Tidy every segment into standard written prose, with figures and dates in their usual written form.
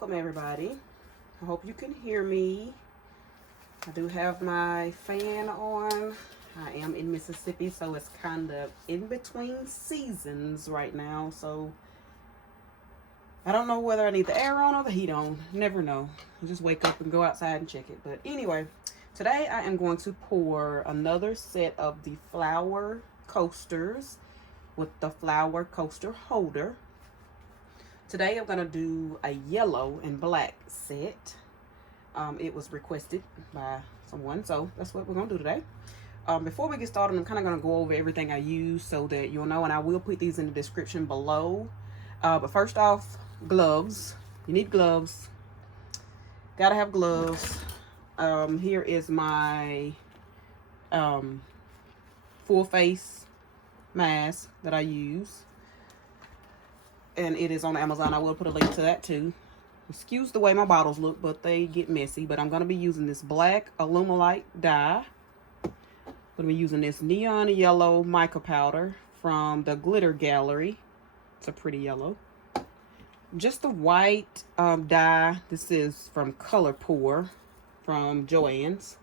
Welcome everybody. I hope you can hear me. I do have my fan on. I am in Mississippi, so it's kind of in between seasons right now. So I don't know whether I need the air on or the heat on. Never know. I just wake up and go outside and check it. But anyway, today I am going to pour another set of the flower coasters with the flower coaster holder. Today I'm going to do a yellow and black set. It was requested by someone, so that's what we're going to do today. Before we get started, I'm kind of going to go over everything I use so that you'll know, and I will put these in the description below. But first off, gloves. You need gloves. Gotta have gloves. Here is my full face mask that I use. And it is on Amazon. I will put a link to that too. Excuse the way my bottles look, but they get messy. But I'm going to be using this black Alumilite dye. I'm going to be using this neon yellow mica powder from the Glitter Gallery. It's a pretty yellow. Just the white dye. This is from Color Pour from Joann's.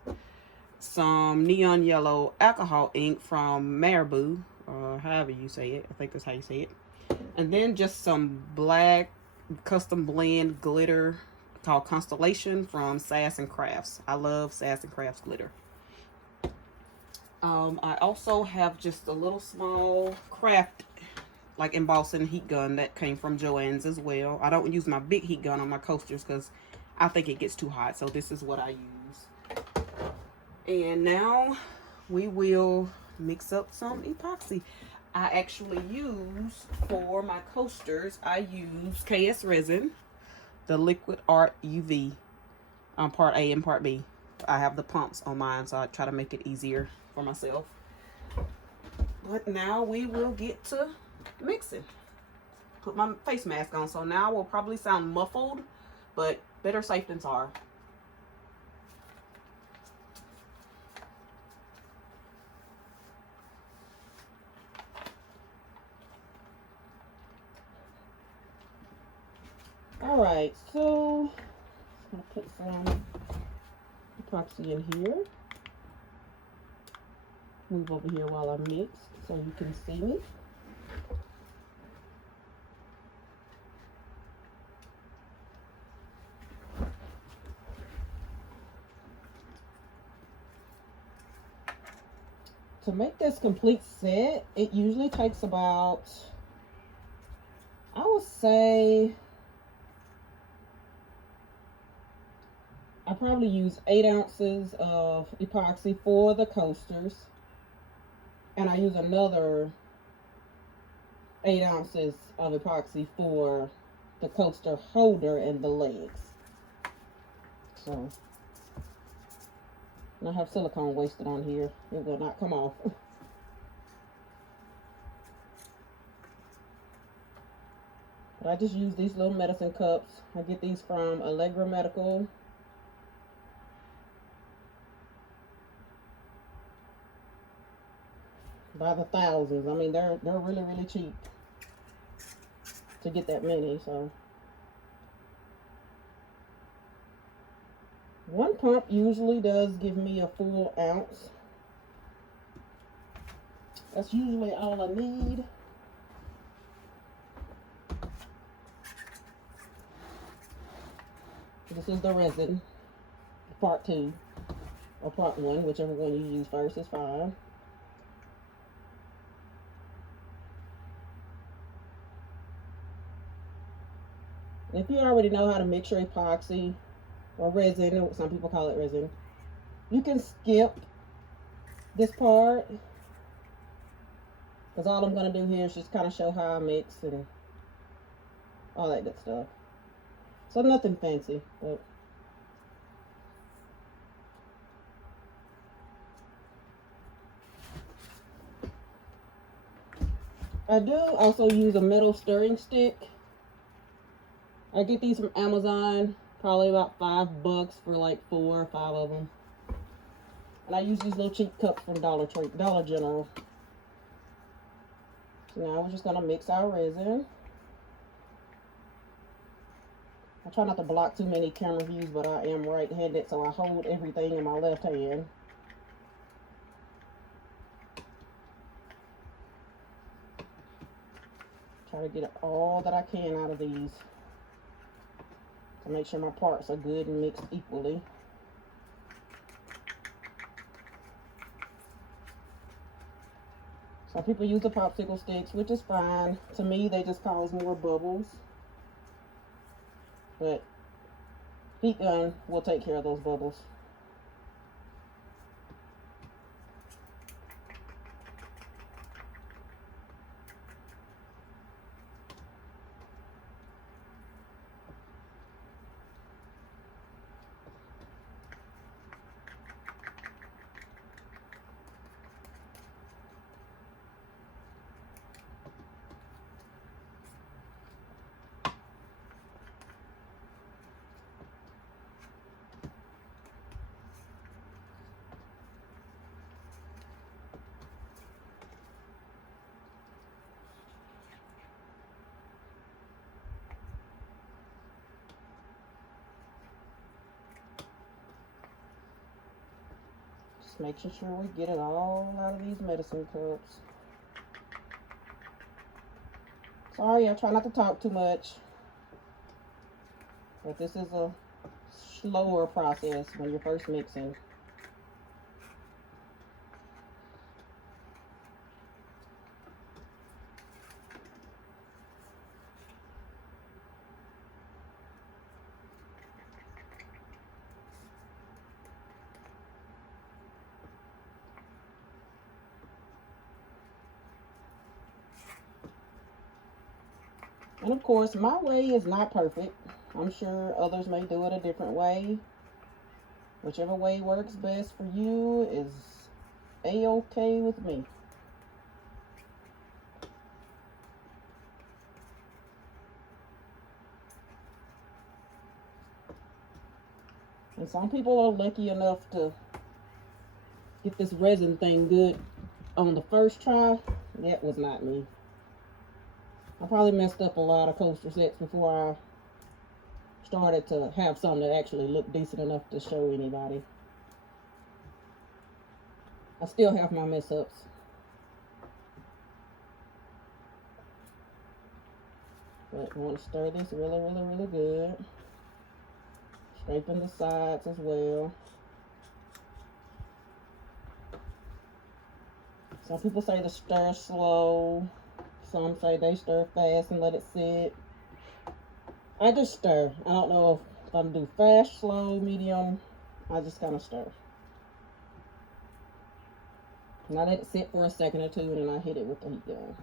Some neon yellow alcohol ink from Maribu, or however you say it. I think that's how you say it. And then just some black custom blend glitter called Constellation from Sass and Crafts. I love Sass and Crafts glitter. I also have just a little small craft like embossing heat gun that came from Joann's as well. I don't use my big heat gun on my coasters because I think it gets too hot. So this is what I use. And now we will mix up some epoxy. I actually use, for my coasters, I use KS Resin, the Liquid Art UV, part A and part B. I have the pumps on mine, so I try to make it easier for myself. But now we will get to mixing. Put my face mask on, so now I will probably sound muffled, but better safe than sorry. Alright, so I'm going to put some epoxy in here. Move over here while I mix so you can see me. To make this complete set, it usually takes about, I would say, I probably use 8 ounces of epoxy for the coasters. And I use another 8 ounces of epoxy for the coaster holder and the legs. So, and I have silicone wasted on here. It will not come off. But I just use these little medicine cups. I get these from Allegro Medical. By the thousands. I mean, they're really, really cheap to get that many. So one pump usually does give me a full ounce. That's usually all I need. This is the resin, part 2 or part 1, whichever one you use first is fine. If you already know how to mix your epoxy or resin, or some people call it resin, you can skip this part, because all I'm going to do here is just kind of show how I mix and all that good stuff. So nothing fancy, but I do also use a metal stirring stick. I get these from Amazon, probably about $5 for like 4 or 5 of them. And I use these little cheap cups from Dollar General. So now we're just going to mix our resin. I try not to block too many camera views, but I am right-handed, so I hold everything in my left hand. Try to get all that I can out of these to make sure my parts are good and mixed equally. Some people use the popsicle sticks, which is fine. To me, they just cause more bubbles. But heat gun will take care of those bubbles. Making sure we get it all out of these medicine cups. Sorry, I try not to talk too much, but this is a slower process when you're first mixing. And of course, my way is not perfect. I'm sure others may do it a different way. Whichever way works best for you is a-okay with me. And some people are lucky enough to get this resin thing good on the first try. That was not me. I probably messed up a lot of coaster sets before I started to have something that actually looked decent enough to show anybody. I still have my mess ups. But I want to stir this really good. Scraping the sides as well. Some people say to stir slow. Some say they stir fast and let it sit. I just stir. I don't know if I'm do fast, slow, medium. I just kind of stir. And I let it sit for a second or two, and then I hit it with the heat gun.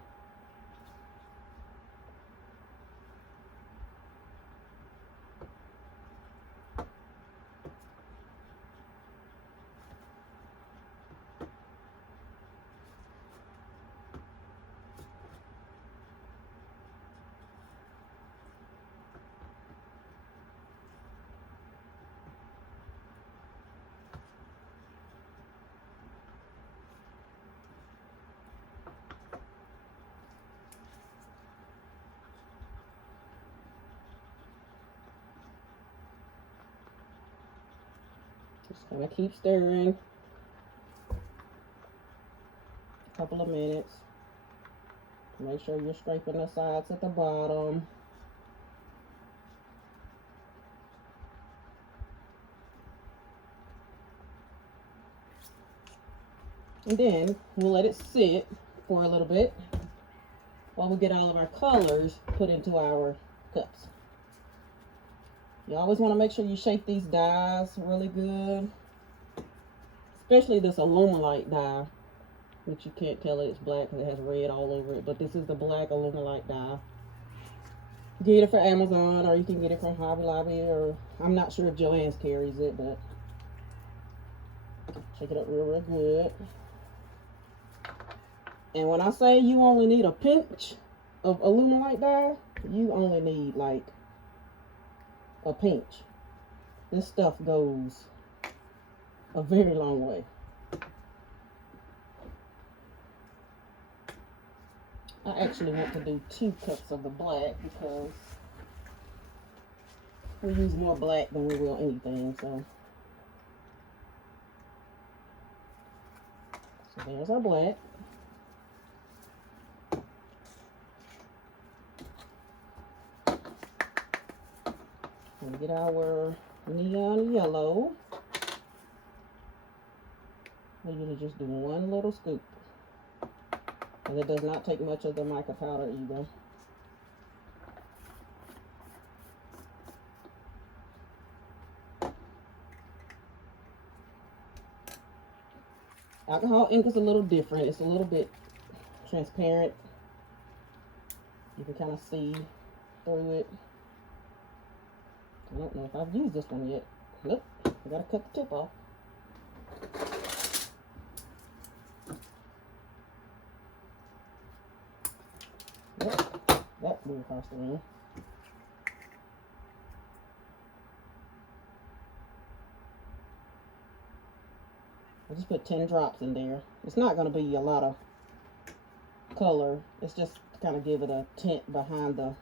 Just kind of keep stirring. A couple of minutes. Make sure you're scraping the sides at the bottom. And then we'll let it sit for a little bit while we get all of our colors put into our cups. You always want to make sure you shake these dyes really good, especially this Alumilite dye, which you can't tell it's black because it has red all over it, but this is the black Alumilite dye. Get it from Amazon, or you can get it from Hobby Lobby, or I'm not sure if Joann's carries it, but shake it up real good. And when I say you only need a pinch of Alumilite dye, you only need like a pinch. This stuff goes a very long way. I actually want to do 2 cups of the black because We use more black than we will anything, so there's our black. We get our neon yellow. We usually just do one little scoop. And it does not take much of the mica powder either. Alcohol ink is a little different. It's a little bit transparent. You can kind of see through it. I don't know if I've used this one yet. Nope, I gotta cut the tip off. Yep, that blew across the room. I just put 10 drops in there. It's not gonna be a lot of color. It's just to kind of give it a tint behind the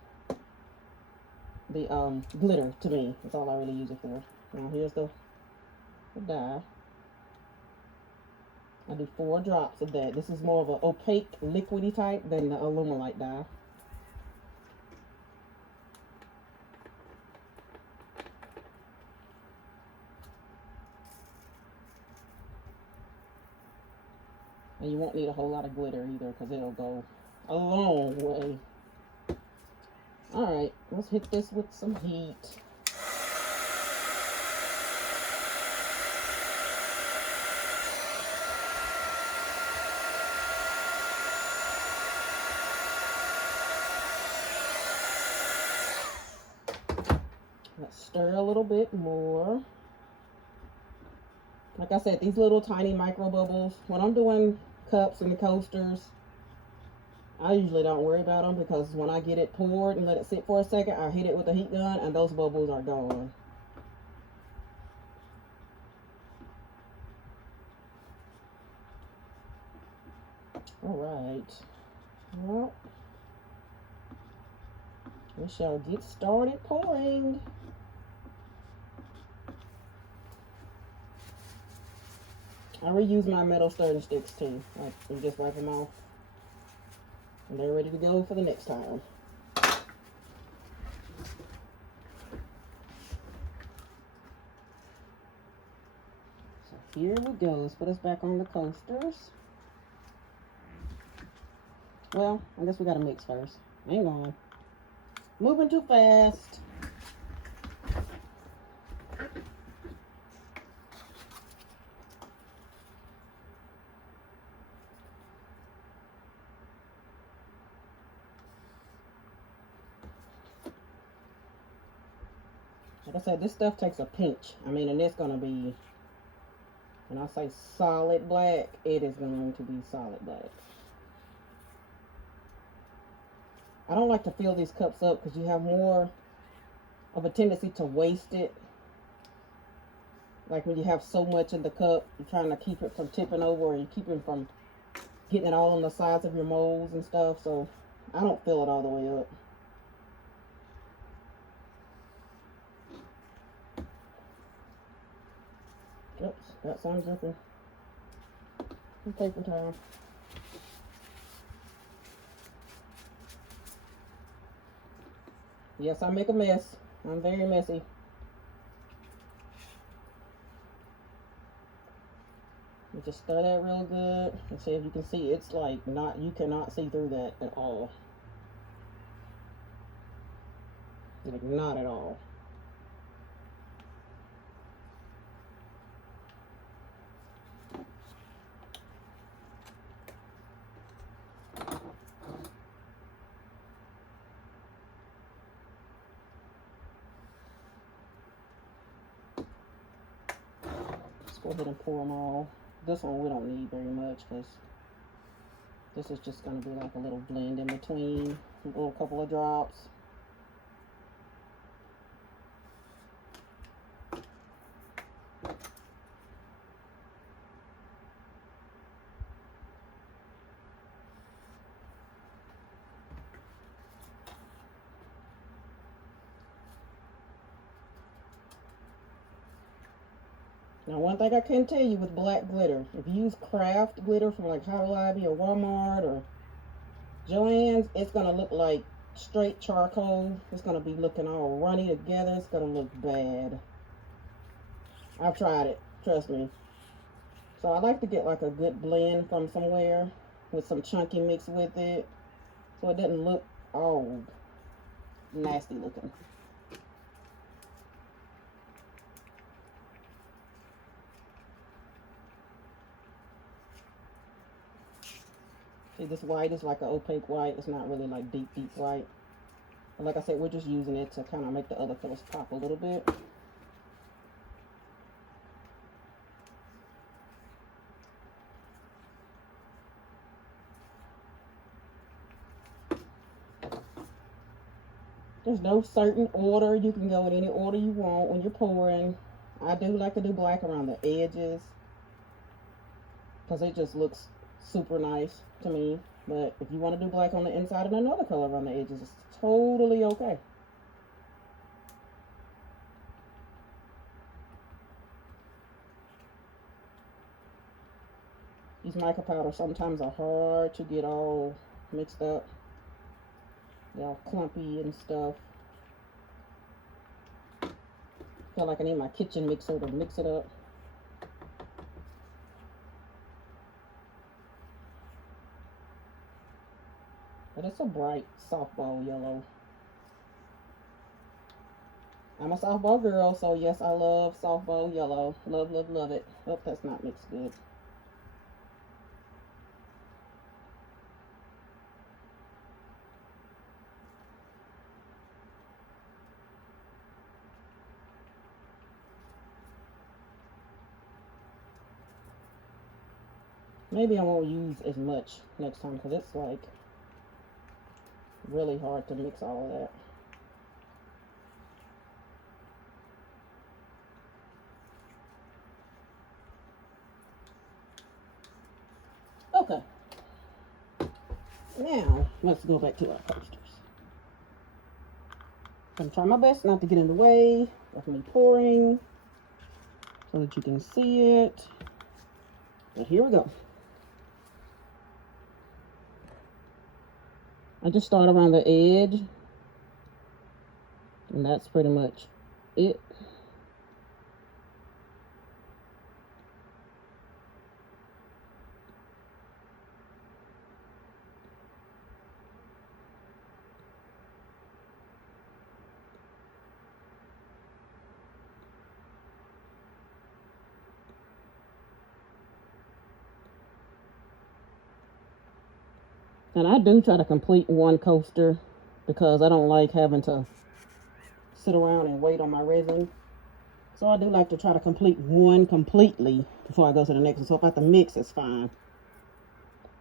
glitter to me. That's all I really use it for. Now here's the dye. I do 4 drops of that. This is more of an opaque, liquidy type than the Alumilite dye. And you won't need a whole lot of glitter either, because it'll go a long way. Alright, let's hit this with some heat. Let's stir a little bit more. Like I said, these little tiny micro bubbles, when I'm doing cups and coasters, I usually don't worry about them, because when I get it poured and let it sit for a second, I hit it with a heat gun and those bubbles are gone. Alright. Well, we shall get started pouring. I reuse my metal stirring sticks too. Like, you just wipe them off. And they're ready to go for the next time. So here we go. Let's put us back on the coasters. Well, I guess we gotta mix first. Hang on. Moving too fast. Like I said, this stuff takes a pinch. I mean, and it's going to be, when I say solid black, it is going to be solid black. I don't like to fill these cups up because you have more of a tendency to waste it. Like when you have so much in the cup, you're trying to keep it from tipping over, or you keep it from getting it all on the sides of your molds and stuff. So I don't fill it all the way up. Oops, got some dripping. Some paper towel. Yes, I make a mess. I'm very messy. You just stir that real good and see if you can see. It's like not, you cannot see through that at all. Like not at all. Go ahead and pour them all. This one we don't need very much because this is just going to be like a little blend in between, a little couple of drops. Now, one thing I can tell you with black glitter, if you use craft glitter from like Hobby Lobby or Walmart or Joann's, it's going to look like straight charcoal. It's going to be looking all runny together. It's going to look bad. I've tried it, trust me. So I like to get like a good blend from somewhere with some chunky mix with it, so it doesn't look all nasty looking. See, this white is like an opaque white. It's not really like deep white. But like I said, we're just using it to kind of make the other colors pop a little bit. There's no certain order. You can go in any order you want when you're pouring. I do like to do black around the edges because it just looks super nice to me. But if you want to do black on the inside and another color around the edges, it's totally okay. These mica powders sometimes are hard to get all mixed up. They're all clumpy and stuff. Feel like I need my kitchen mixer to mix it up. But it's a bright softball yellow. I'm a softball girl, so yes, I love softball yellow. Love, love, love it. Oh, that's not mixed good. Maybe I won't use as much next time because it's like really hard to mix all of that. Okay. Now, let's go back to our coasters. I'm going to try my best not to get in the way of me pouring so that you can see it. But here we go. I just start around the edge, and that's pretty much it. And I do try to complete one coaster because I don't like having to sit around and wait on my resin. So I do like to try to complete one completely before I go to the next one. So if I have to mix, it's fine.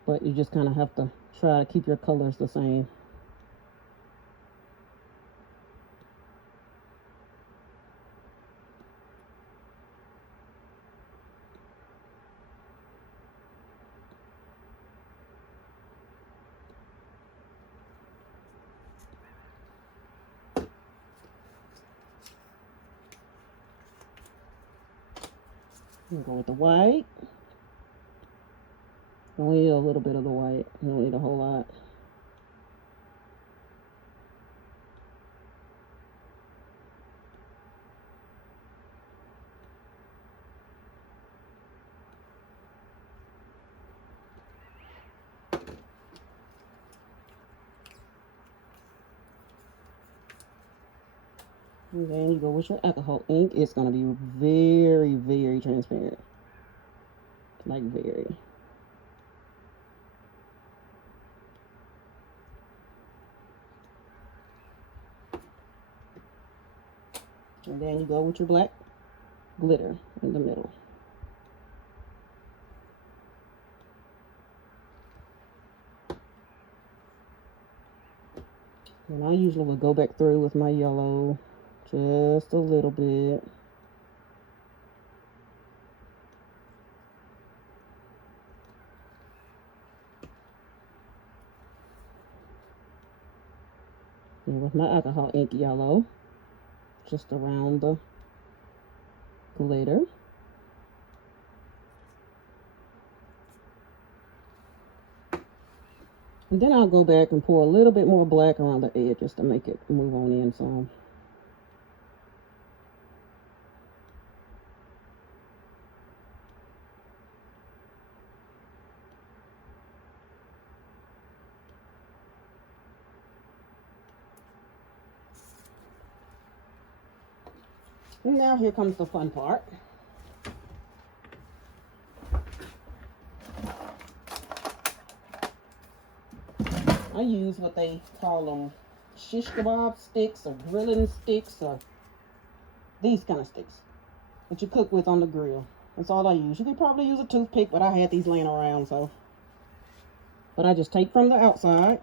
But you just kind of have to try to keep your colors the same. I'm going with the white. Only a little bit of the white. You don't need a whole lot. And then you go with your alcohol ink. It's going to be very, very transparent. Like very. And then you go with your black glitter in the middle. And I usually will go back through with my yellow just a little bit. And with my alcohol ink yellow, just around the glitter. And then I'll go back and pour a little bit more black around the edge just to make it move on in some. And now here comes the fun part. I use what they call them shish kebab sticks or grilling sticks or these kind of sticks that you cook with on the grill. That's all I use. You could probably use a toothpick, but I had these laying around, so. But I just take from the outside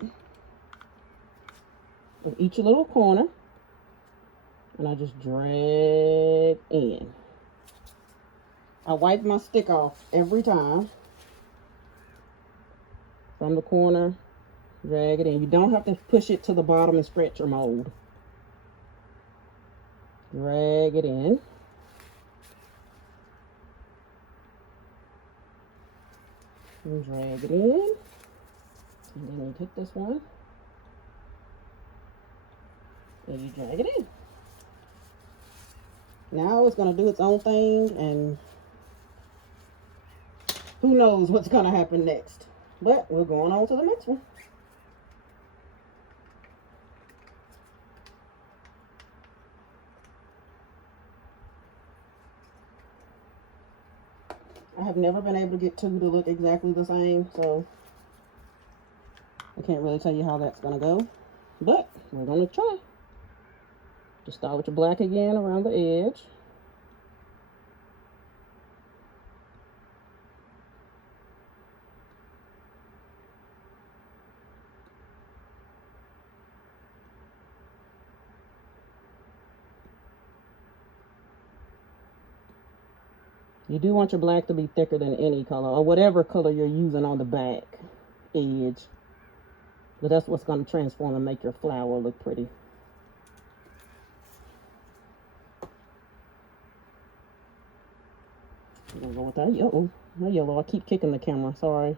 of each little corner and I just drag in. I wipe my stick off every time from the corner. Drag it in. You don't have to push it to the bottom and stretch your mold. Drag it in. And drag it in. And then you take this one. And you drag it in. Now it's going to do its own thing, and who knows what's going to happen next. But we're going on to the next one. I have never been able to get two to look exactly the same, so I can't really tell you how that's going to go. But we're going to try. Just start with your black again around the edge. You do want your black to be thicker than any color, or whatever color you're using on the back edge. But that's what's going to transform and make your flower look pretty. I'm going to go with that yellow. That yellow. I keep kicking the camera. Sorry.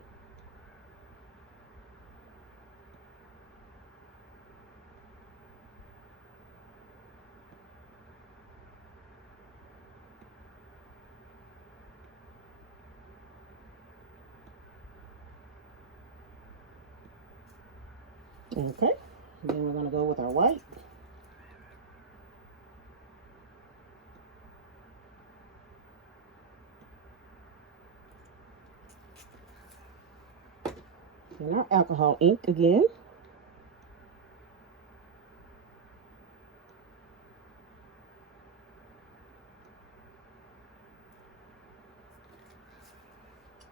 Okay, and then we're going to go with our white. And our alcohol ink again.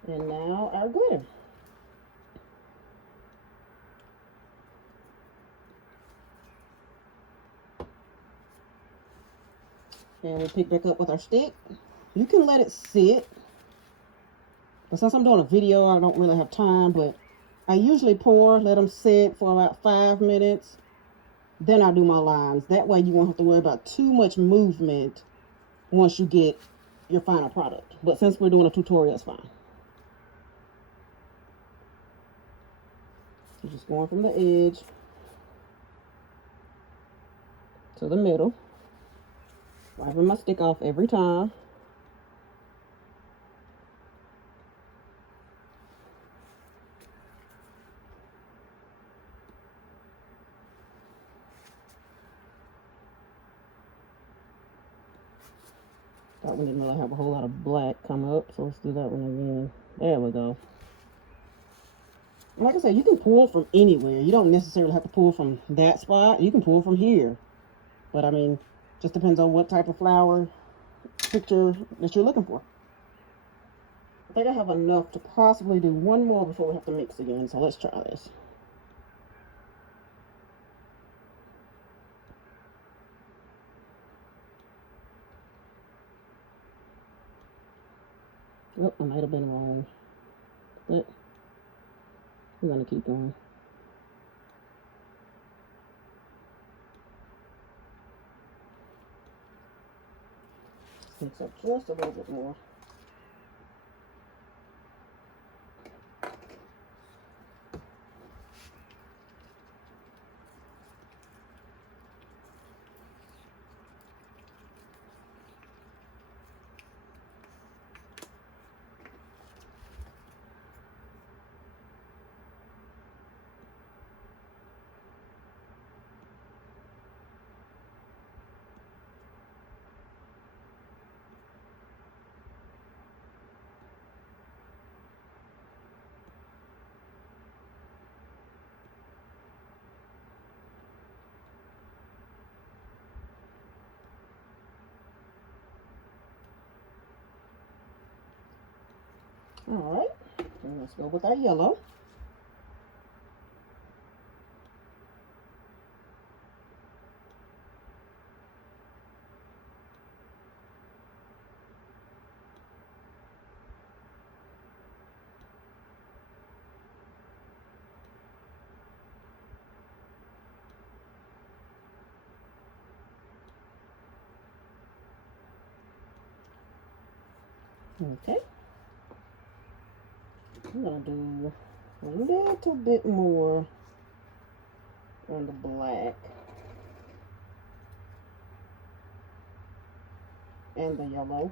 And now our glitter. And we pick back up with our stick. You can let it sit. But since I'm doing a video, I don't really have time. But I usually pour, let them sit for about 5 minutes. Then I do my lines. That way you won't have to worry about too much movement once you get your final product. But since we're doing a tutorial, it's fine. So just going from the edge to the middle. Wiping my stick off every time. That one didn't really have a whole lot of black come up, so let's do that one again. There we go. And like I said, you can pull from anywhere. You don't necessarily have to pull from that spot. You can pull from here. But I mean, just depends on what type of flower picture that you're looking for. I think I have enough to possibly do one more before we have to mix again. So let's try this. Oh, I might have been wrong. But I'm going to keep going. Mix up just a little bit more. All right, and let's go with our yellow. Okay, I'm gonna do a little bit more on the black and the yellow.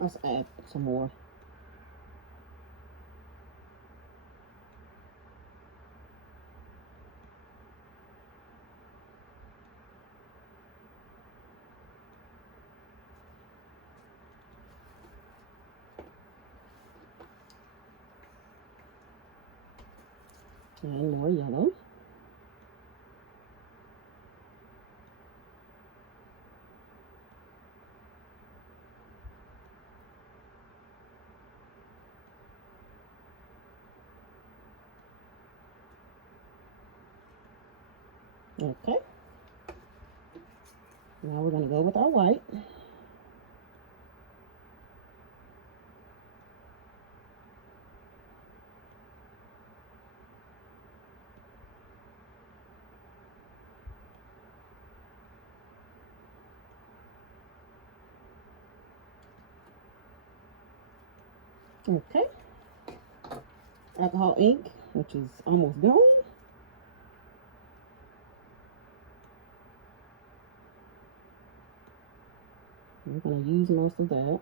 Let's add some more. And more yellow. Okay. Now we're going to go with our white. Okay. Alcohol ink, which is almost gone. We're going to use most of that.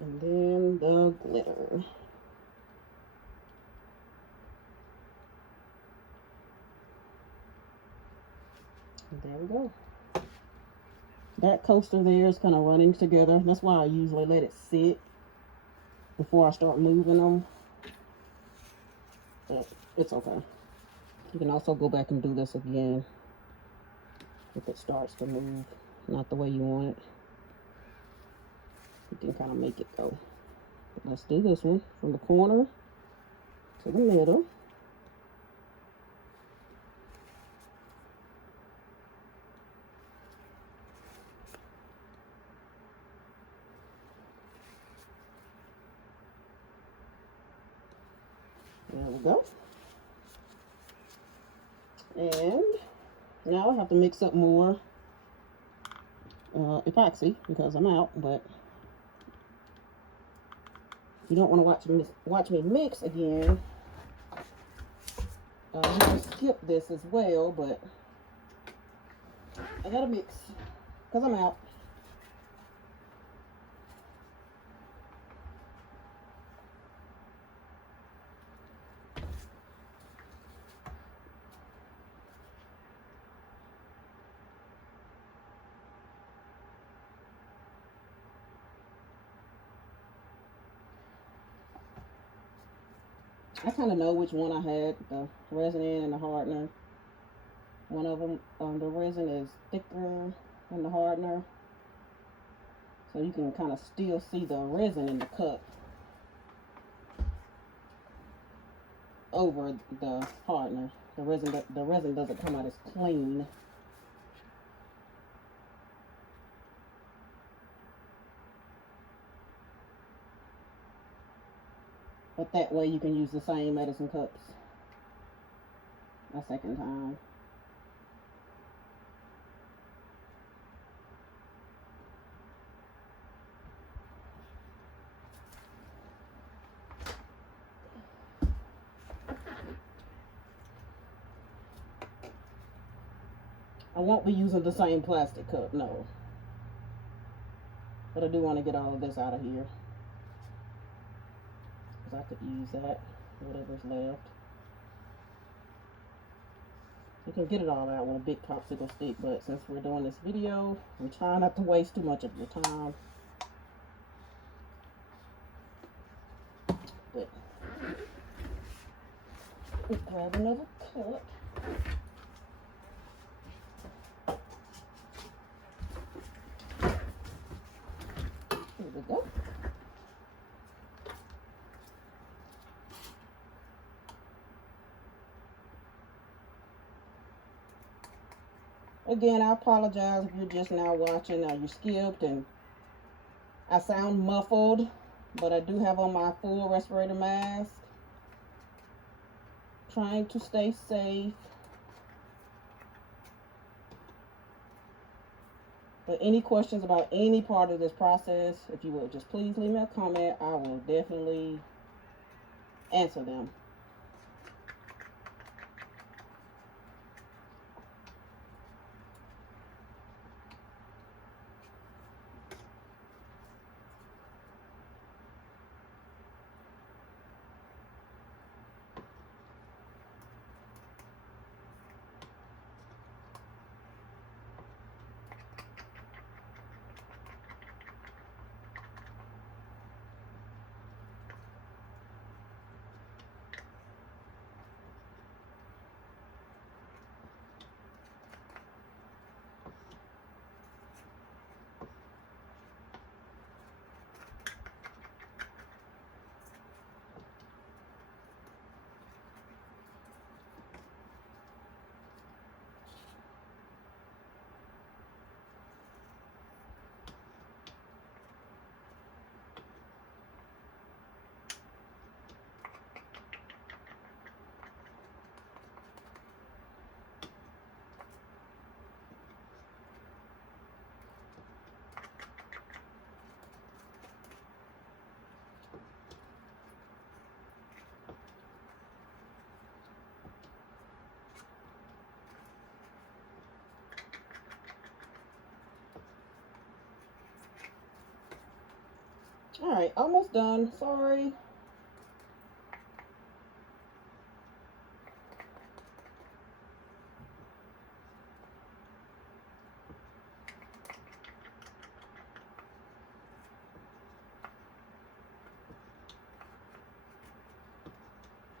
And then the glitter. And there we go. That coaster there is kind of running together. That's why I usually let it sit before I start moving them. But it's okay. You can also go back and do this again if it starts to move not the way you want it. You can kind of make it go. But let's do this one from the corner to the middle. There we go. And now I have to mix up more epoxy because I'm out, but you don't want to watch me mix again. You can skip this as well, but I gotta mix because I'm out. I kind of know which one I had, the resin and the hardener. One of them, the resin is thicker than the hardener. So you can kind of still see the resin in the cup over the hardener. The resin doesn't come out as clean. But that way you can use the same medicine cups a second time. I won't be using the same plastic cup, no. But I do want to get all of this out of here. because I could use that, whatever's left. You can get it all out with a big popsicle stick, but since we're doing this video, we're trying not to waste too much of your time. But grab another cup. Here we go. Again, I apologize if you're just now watching or you skipped and I sound muffled, but I do have on my full respirator mask. Trying to stay safe. But any questions about any part of this process, if you would just please leave me a comment. I will definitely answer them. All right, almost done. Sorry.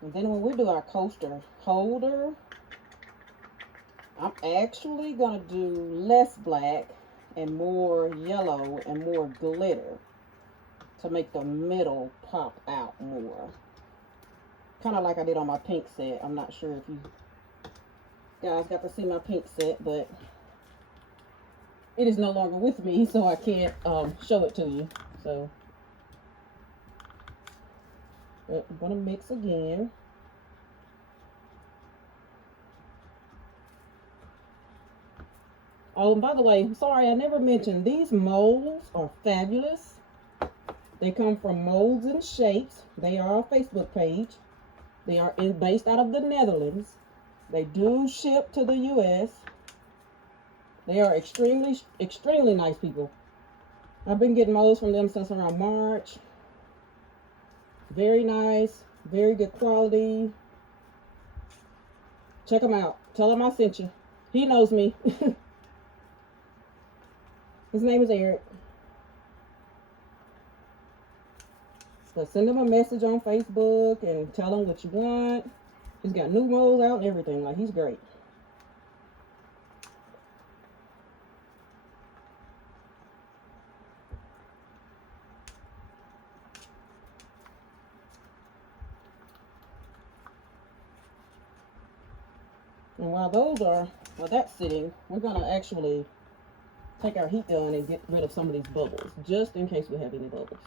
And then when we do our coaster holder, I'm actually gonna do less black and more yellow and more glitter to make the middle pop out more. Kind of like I did on my pink set. I'm not sure if you guys got to see my pink set, but it is no longer with me, so I can't show it to you. So I'm gonna mix again. Oh, and by the way, sorry, I never mentioned these molds are fabulous. They come from Molds and Shapes. They are a Facebook page. They are based out of the Netherlands. They do ship to the US. They are extremely, extremely nice people. I've been getting molds from them since around March. Very nice, very good quality. Check them out. Tell him I sent you. He knows me. His name is Eric. So send him a message on Facebook and tell him what you want. He's got new molds out and everything. Like, he's great. And while that's sitting, we're gonna actually take our heat gun and get rid of some of these bubbles, just in case we have any bubbles.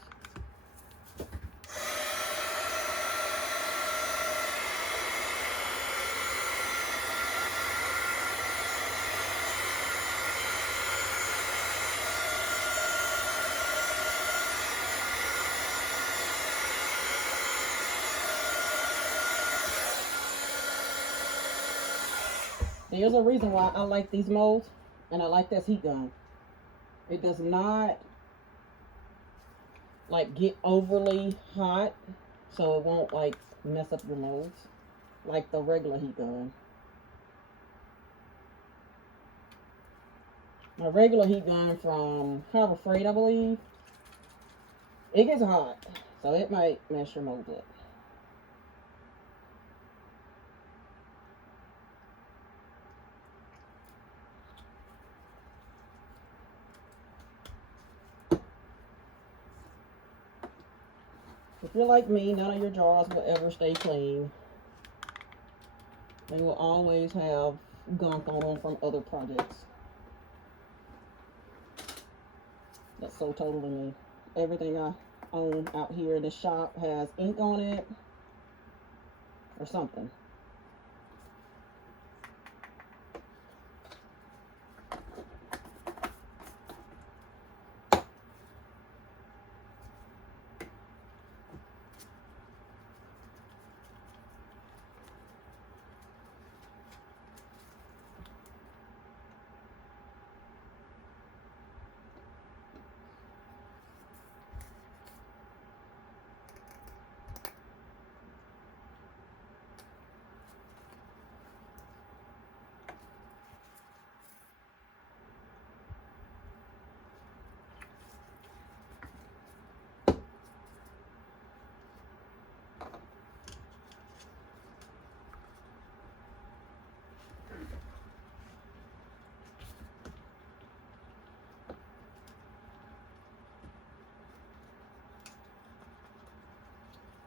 There's a reason why I like these molds and I like this heat gun. It does not like get overly hot, so it won't like mess up your molds like the regular heat gun. My regular heat gun from Harbor Freight, I believe, it gets hot, so it might mess your molds up. If you're like me, none of your jars will ever stay clean. They will always have gunk on them from other projects. That's so totally me. Everything I own out here in the shop has ink on it or something.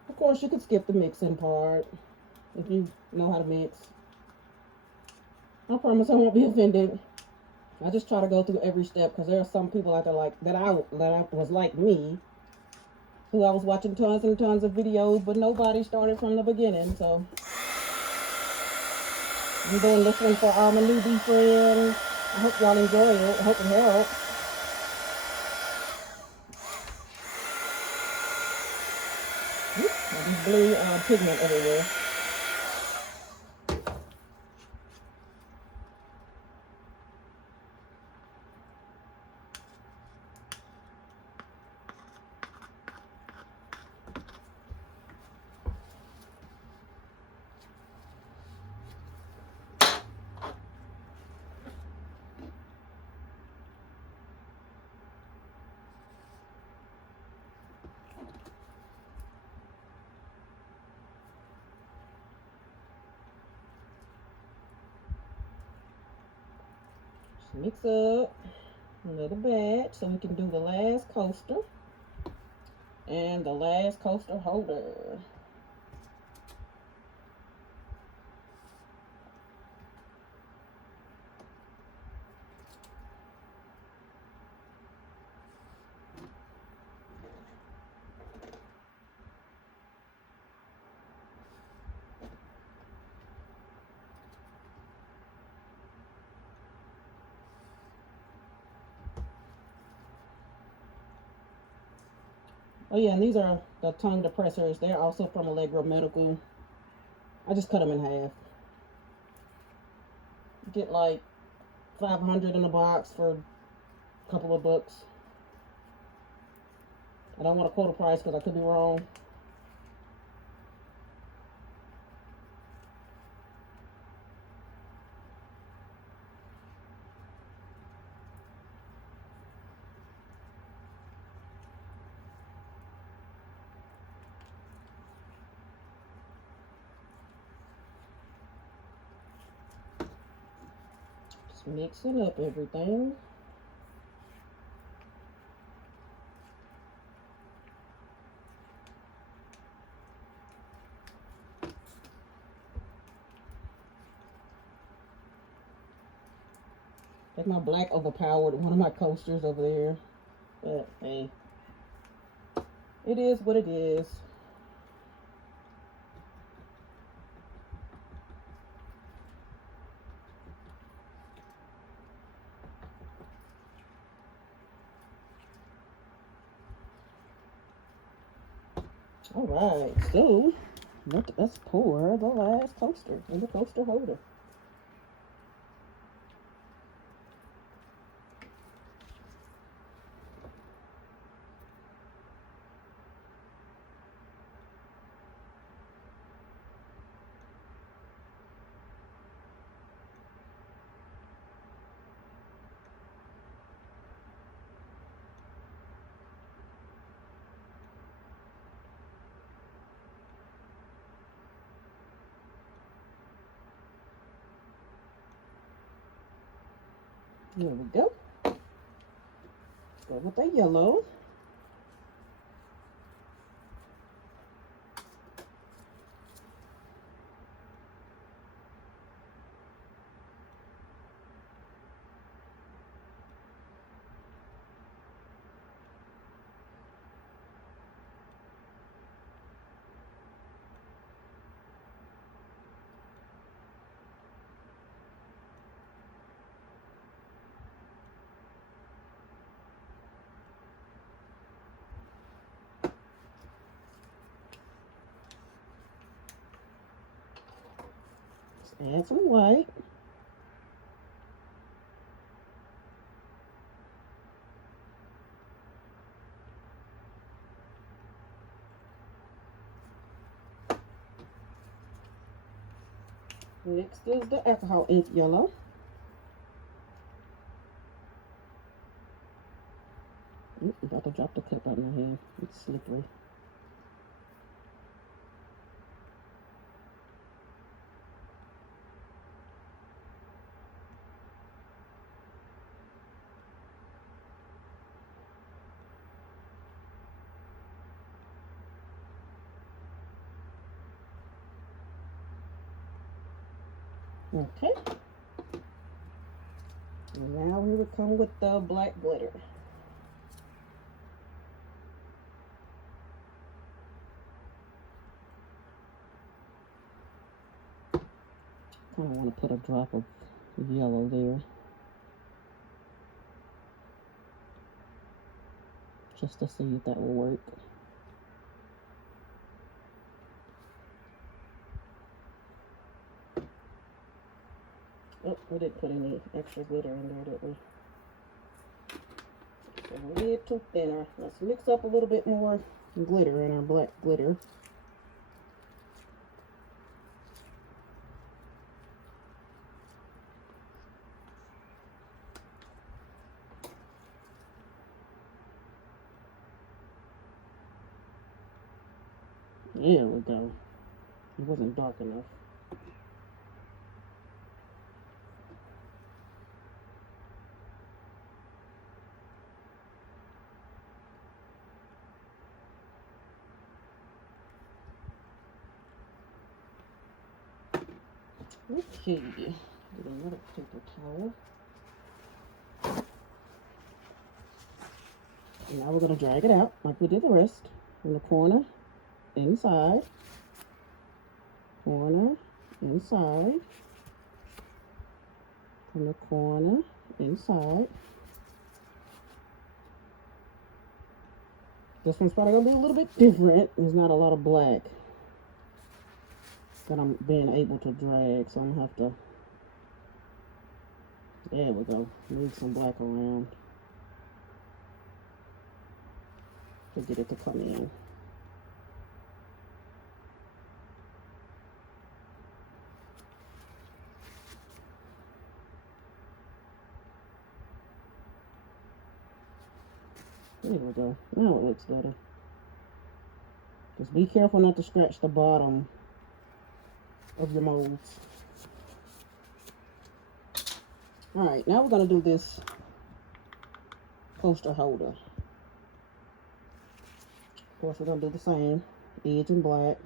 Of course, you could skip the mixing part if you know how to mix. I promise I won't be offended. I just try to go through every step because there are some people out there like that I was like me, who I was watching tons and tons of videos, but nobody started from the beginning. So I'm doing this one for all my newbie friends. I hope y'all enjoy it. I hope it helps. This blue pigment everywhere. Mix up another batch so we can do the last coaster and the last coaster holder. Oh yeah, and these are the tongue depressors. They're also from Allegro Medical. I just cut them in half. Get like 500 in a box for a couple of bucks. I don't want to quote a price because I could be wrong. Just mixing up everything. I think my black overpowered one of my coasters over there. But hey, it is what it is. Alright, so let's pour the last coaster in the coaster holder. There we go. Go with the yellow. Add some white. Next is the alcohol ink yellow. I'm about to drop the cup out of my hand. It's slippery. Okay. And now we would come with the black glitter. Kind of want to put a drop of yellow there. Just to see if that will work. Oh, we didn't put any extra glitter in there, did we? So a little thinner. Let's mix up a little bit more glitter in our black glitter. There we go. It wasn't dark enough. Okay, get another paper towel. And now we're going to drag it out like we did the rest. From the corner, inside, corner, inside, from the corner, inside. This one's probably going to be a little bit different. There's not a lot of black that I'm being able to drag, so I'm gonna have to, there we go, move some black around to get it to come in. There we go, now it looks better. Just be careful not to scratch the bottom of your molds. Alright, now we're going to do this poster holder. Of course, we're going to do the same. Edge in black.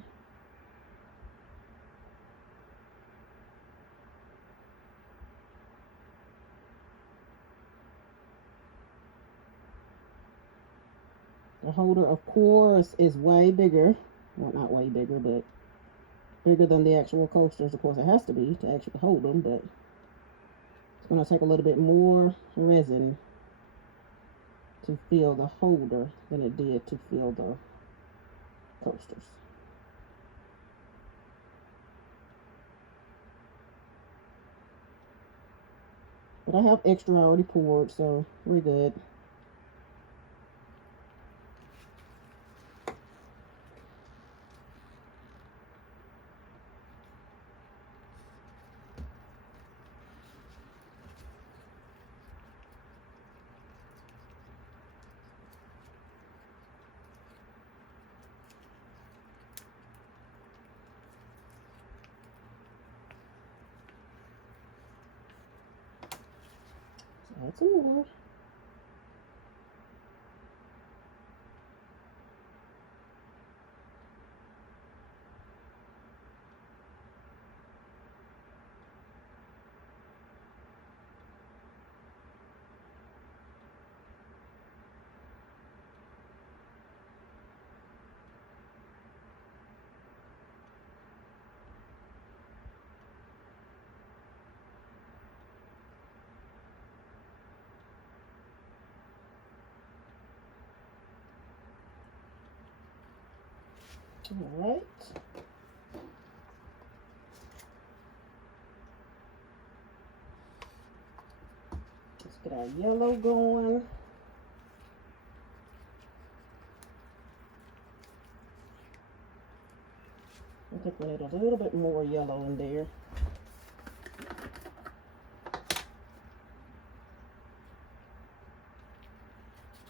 The holder, of course, is way bigger. Well, not way bigger, but bigger than the actual coasters. Of course, it has to be to actually hold them, but it's going to take a little bit more resin to fill the holder than it did to fill the coasters. But I have extra already poured, so we're good. Add some more. All right. Let's get our yellow going. I think we need a little bit more yellow in there.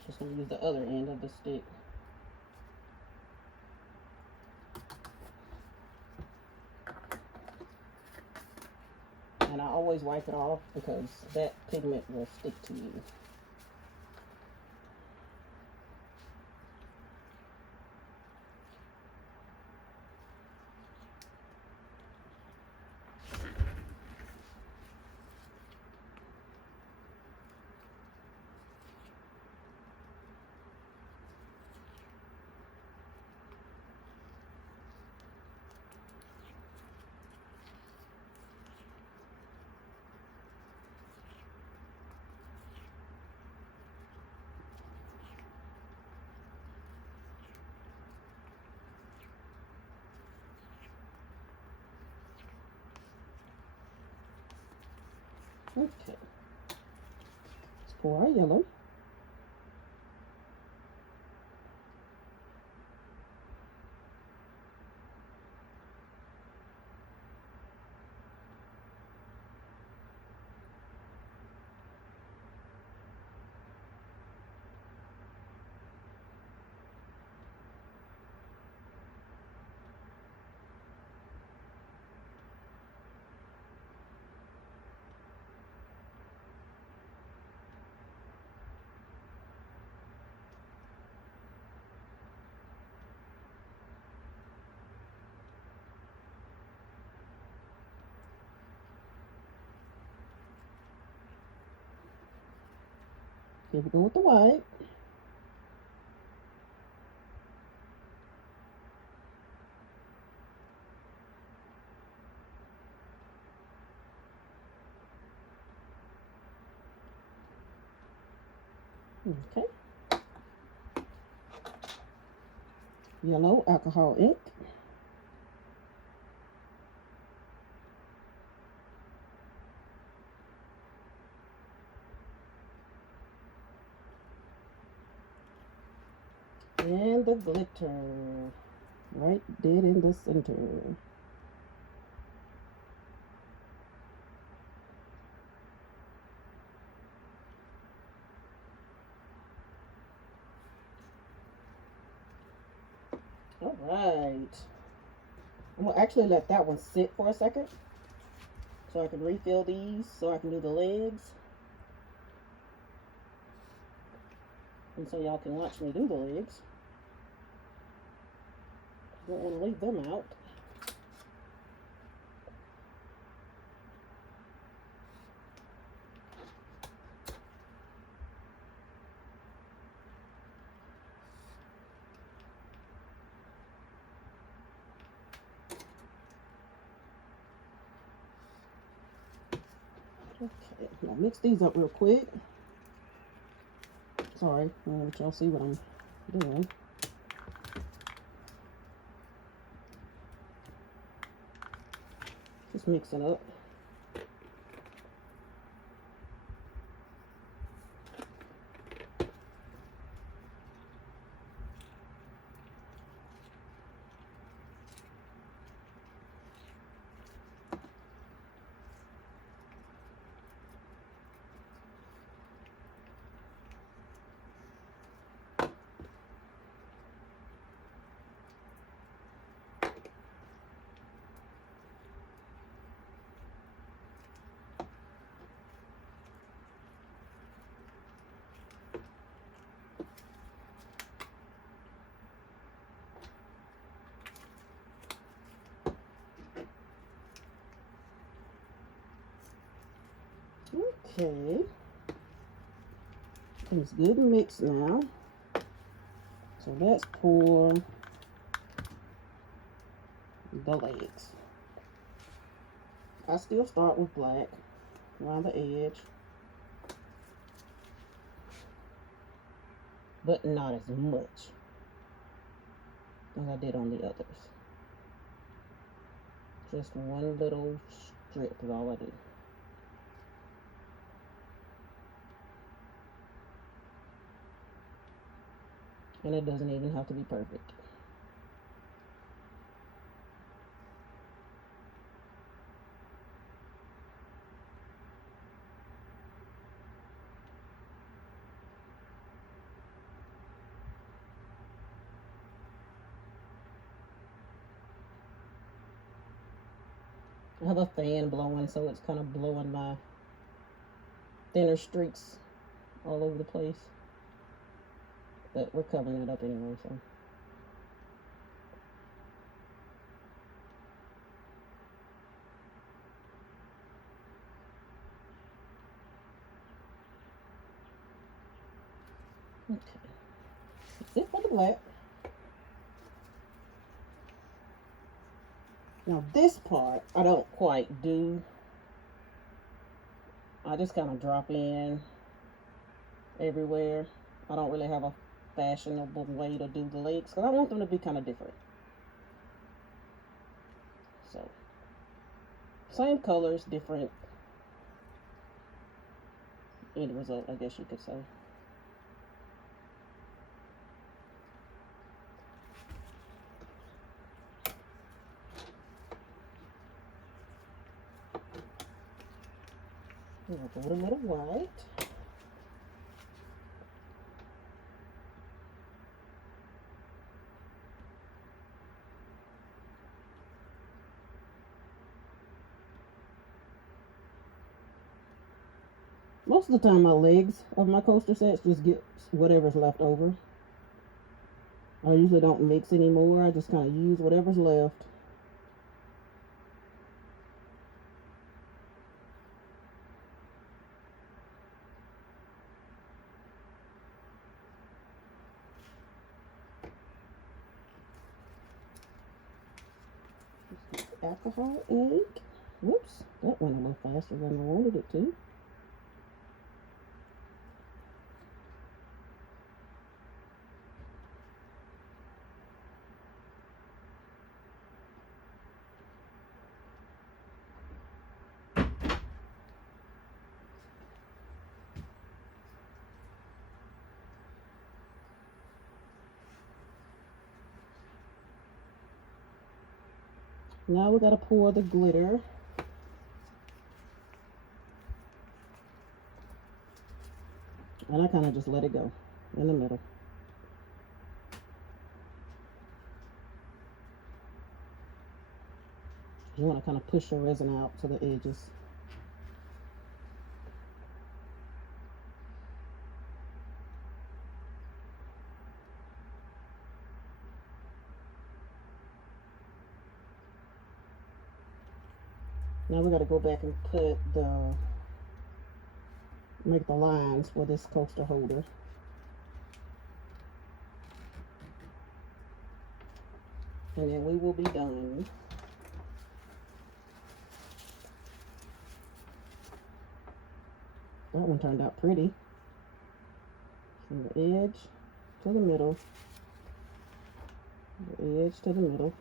Just gonna use the other end of the stick. And I always wipe it off because that pigment will stick to you. Okay, let's pour our yellow. Here we go with the white. Okay. Yellow alcohol ink. And the glitter, right dead in the center. All right. I'm gonna actually let that one sit for a second so I can refill these so I can do the legs. And so y'all can watch me do the legs. Don't want to leave them out. Okay, now mix these up real quick. Sorry, I don't want y'all see what I'm doing. Just mix it up. Okay. It's good and mixed now. So let's pour the legs. I still start with black around the edge, but not as much as I did on the others. Just one little strip is all I do. And it doesn't even have to be perfect. I have a fan blowing, so it's kind of blowing my thinner streaks all over the place. But we're covering it up anyway, so. Okay. That's it for the black. Now this part, I don't quite do. I just kind of drop in everywhere. I don't really have a fashionable way to do the legs because I want them to be kind of different. So, same colors, different end result, I guess you could say. I'll go with a little white. Most of the time my legs of my coaster sets just get whatever's left over. I usually don't mix anymore. I just kind of use whatever's left. Alcohol ink. Whoops, that went a little faster than I wanted it to. Now we gotta pour the glitter. And I kind of just let it go in the middle. You want to kind of push your resin out to the edges. Now we got to go back and put make the lines for this coaster holder. And then we will be done. That one turned out pretty. From the edge to the middle. The edge to the middle.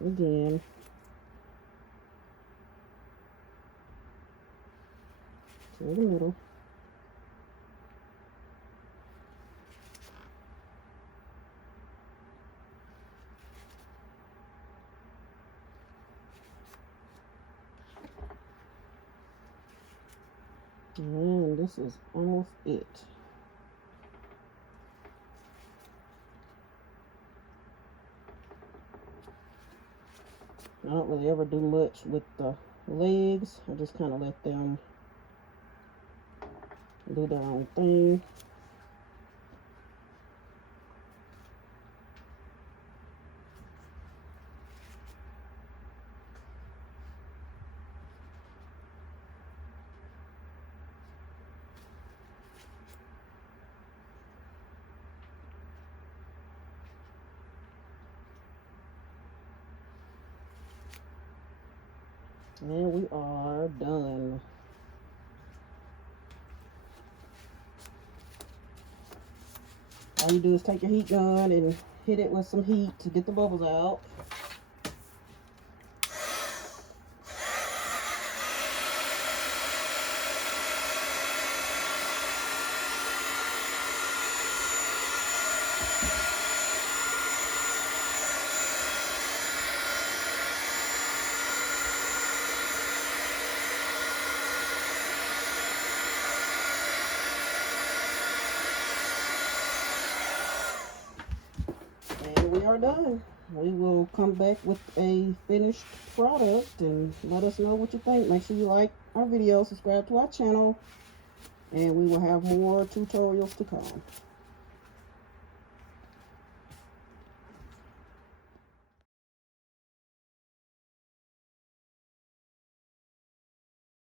Again. To the middle. And this is almost it. I don't really ever do much with the legs. I just kind of let them do their own thing. And we are done. All you do is take your heat gun and hit it with some heat to get the bubbles out. And we are done. We will come back with a finished product and let us know what you think. Make sure you like our video, subscribe to our channel, and we will have more tutorials to come.